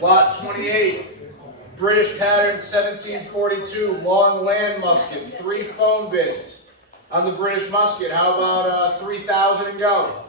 Lot 28, British pattern 1742, Long Land Musket, 3 phone bids on the British musket. How about 3,000 and go?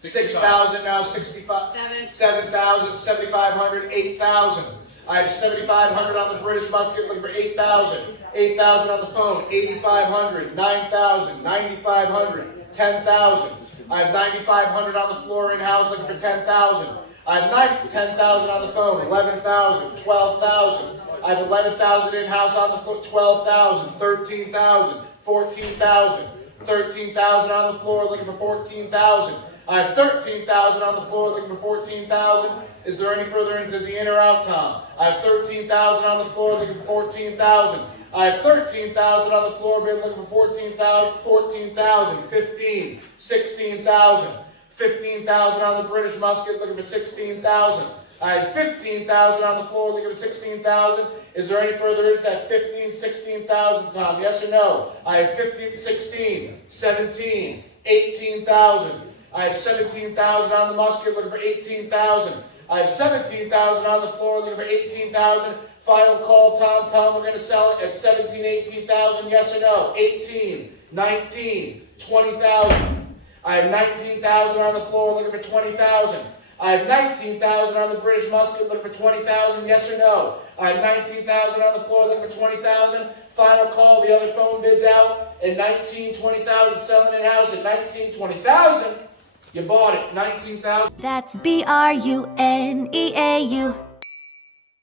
6,000 now, 65, 7,000, 7,500, 8,000. I have 7,500 on the British musket, looking for 8,000. 8,000 on the phone, 8,500, 9,000, 9,500, 10,000. I have 9,500 on the floor in-house, looking for 10,000. I have 10,000 on the phone, 11,000, 12,000. I have 11,000 in-house on the floor, 12,000, 13,000, 14,000. 13,000 on the floor, looking for 14,000. I have 13,000 on the floor, looking for 14,000. Is there any further interest? Is he in or out, Tom? I have 13,000 on the floor, looking for 14,000. I have 13,000 on the floor, bid looking for 14,000, 14,000, 15, 16,000. 15,000 on the British musket, looking for 16,000. I have 15,000 on the floor, looking for 16,000. Is there any further interest at 15, 16,000, Tom? Yes or no? I have 15, 16, 17, 18,000. I have 17,000 on the musket, looking for 18,000. I have 17,000 on the floor, looking for 18,000. Final call, Tom. Tell them we're going to sell it at 17, 18,000. Yes or no? 18, 19, 20,000. I have 19,000 on the floor, looking for 20,000. I have 19,000 on the British musket, looking for 20,000. Yes or no? I have 19,000 on the floor, looking for 20,000. Final call. The other phone bids out at 19, 20,000. Selling it house at 19, 20,000. You bought it. 19,000. That's BRUNEAU.